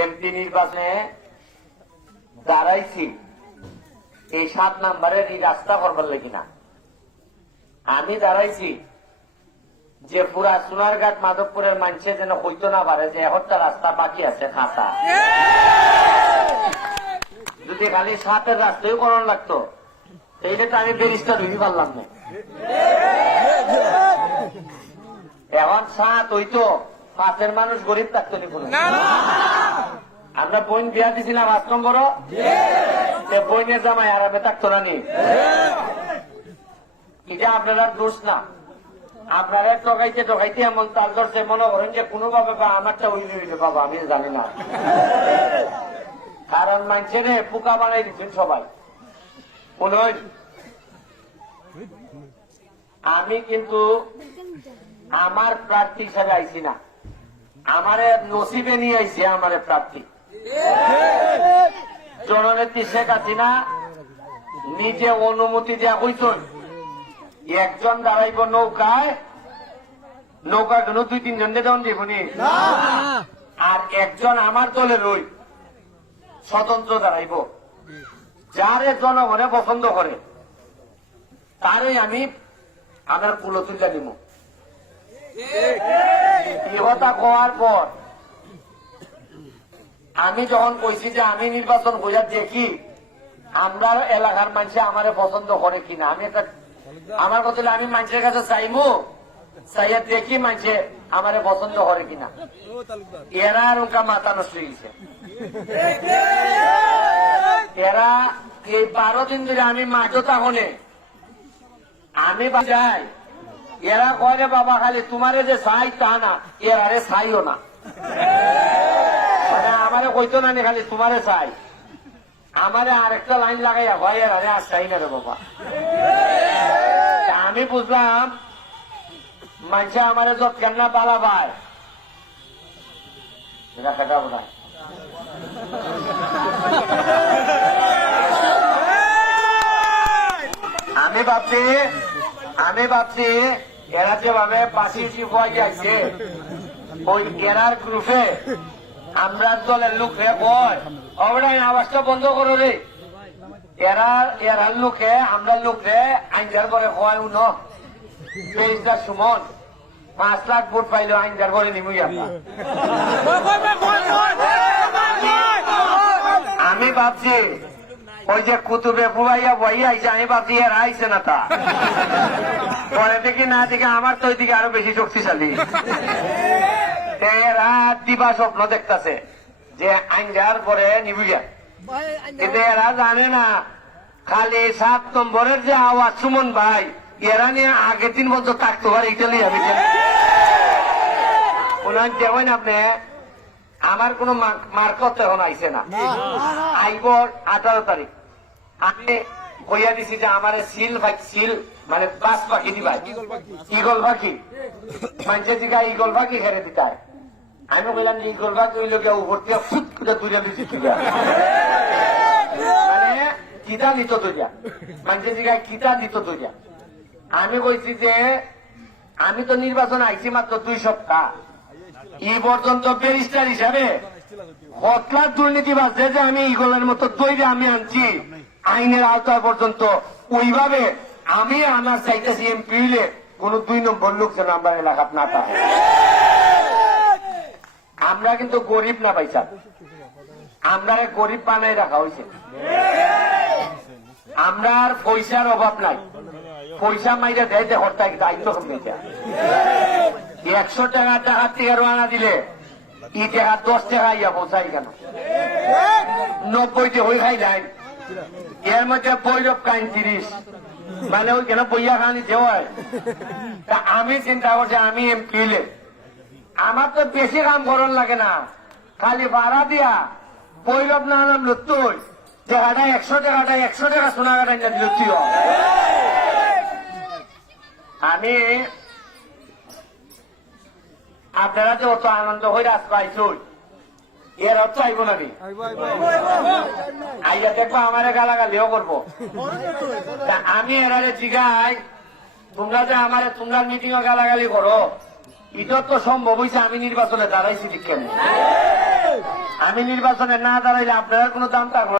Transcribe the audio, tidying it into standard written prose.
MP নির্বাচনে দাঁড়াইছি এই 7 নম্বরের এই রাস্তা করবার লাগি না। আমি দাঁড়াইছি যে পুরা সোনারঘাট মাধবপুরের মানুষে যেন হইতো না পারে যে একটা রাস্তা বাকি আছে খাতা। যদি খালি 7-এর রাস্তায় করণ লাগতো এইটা তো আমি ব্যারিস্টার হইতে পারলাম না। এখন 7 হইতো 5-এর মানুষ গরিব থাকতো নি কোনো। আমরা বোন বিয়া দিছিলাম 5 নম্বর বোনের জামাই আরামে থাকতো না নি। এটা আপনারা দোষ না, আপনারা ঠকাইতে ঠকাইতে এমন তাল ধরছে মনে করেন যে কোনোভাবে বা আমারটা হইলে হইলে বাবা আমি জানি না। কারণ মানুষের পোকা বানাই দিচ্ছেন সবাই। আমি কিন্তু আমার প্রার্থী হিসাবে আইছি না, আমারে নসিবে নিয়ে আইছি আমার প্রার্থী। জননেত্রী শেখ হাসিনা নিজে অনুমতি দেওয়া হইত একজন দাঁড়াইব নৌকায়, নৌকা কেন 2-3 জন দেন দেখুনি, আর একজন আমার দলের রই স্বতন্ত্র দাঁড়াইব। যারে জনগণে পছন্দ করে তারে আমি আমার কুলো তুলে দিব। কথা কোয়ার পর আমি যখন কইছি যে আমি নির্বাচন বোঝা দেখি আমরা এলাকার মানুষ আমারে পছন্দ করে কিনা, আমি একটা আমার কথা আমি মানুষের কাছে চাইবো, চাইয়া দেখি মানুষে আমারে পছন্দ করে কিনা। এরা আর ওকা মাথা নষ্ট হয়ে গেছে। এরা এই 12 দিন ধরে আমি মাঠও তাহলে আমি যাই, এরা কয়ে বাবা খালি তোমারে যে চাই তা না, এরারে চাইও না। মানে আমারে কইতো না খালি তোমারে চাই, আমারে আরেকটা লাইন লাগাইয়া ভাই এরারে আর চাই না রে বাবা। আমি বুঝলাম মানুষে আমারে যত কেমনা পালা পায় খাটাবো না। আমি ভাবছি এরা যেভাবে পাশি যাইছে ওই এরার গ্রুপে আমরা দলের লোকে কয় অবদান আওয়াজটা বন্ধ করো রে। এরার লোকে আমরা লোকে আইনজার করে কয় উনিশটা সুমন 5 লাখ ভোট পাইলেও আইনজার করে নিমুই আমরা। আমি ভাবছি ওই যে কুতুবে ফুবাইয়া বইয়া আইসে, আমি ভাবছি এরা আইসে না তা পরে দেখি না দেখে আমার তো ওইদিকে আরো বেশি শক্তিশালী। এরা দিবা স্বপ্ন দেখতেছে যে আইনজার পরে নিবুইয়া, কিন্তু এরা জানে না খালি 7 নম্বরের যে আওয়াজ সুমন ভাই এরা নিয়ে আগের 3 বছর থাকতে পারে ইটালি। আমি দেখেন আপনি আমার কোন মার্কত এখন আইসে না, আইব 18 তারিখ। আমি কইয়া দিছি যে আমার সিল মানে 5 পাখি দিবাই, ইগল পাখি মানুষের দিকে ইগল পাখি হেরে দিতায়। আমি কইলাম যে ইগল পাখি হইল গিয়া উপর থেকে ফুট করে তুলে দিচ্ছি মানে কিতা নিত তুইয়া মানুষের দিকে কিতা দিত তুইয়া। আমি কইছি যে আমি তো নির্বাচন আইছি মাত্র 2 সপ্তাহ, এই পর্যন্ত ব্যারিস্টার হিসাবে হতলার দুর্নীতিবাজ যে আমি ইগলের মতো তৈরি আমি আনছি আইনের আওতায় পর্যন্ত, ওইভাবে আমি আমার চাইতেছি এমপি হইলে কোন 2 নম্বর লোক যেন আমার এলাকাত না থাকে। আমরা কিন্তু গরিব না পাইছা, আমরা গরিব বানাই রাখা হয়েছে। আমরা আর পয়সার অভাব নাই, পয়সা মাইরা দেয় যে হরতায় দায়িত্ব কমে 100 টাকা টাকার থেকে রোয়ানা দিলে ই টাকা 10 টাকা ইয়া পৌঁছাই কেন 90 হয়ে খাই যায়। এর মধ্যে বৈরব কাইন 30 মানে ওই কেন বইয়া খানি দেওয়ায়। তা আমি চিন্তা করছি আমি এমপি হইলে আমার তো বেশি কাম করন লাগে না, খালি ভাড়া দিয়া বৈরব না নামলো তুই টাকাটা 100 টাকা সোনা কাটা দিল তুই। আমি আপনারা যে অত আনন্দ হয়ে রাত পাইছো এর অর্থ আইব নাকি আইয়া দেখবো আমার গালাগালিও করবো। আমি এরারে জিগাই তোমরা যে আমার তোমরা মিটিং ও গালাগালি করো এটা তো সম্ভব হয়েছে আমি নির্বাচনে দাঁড়াইছি কেন। আমি নির্বাচনে না দাঁড়াইলে আপনার কোনো দাম থাকলো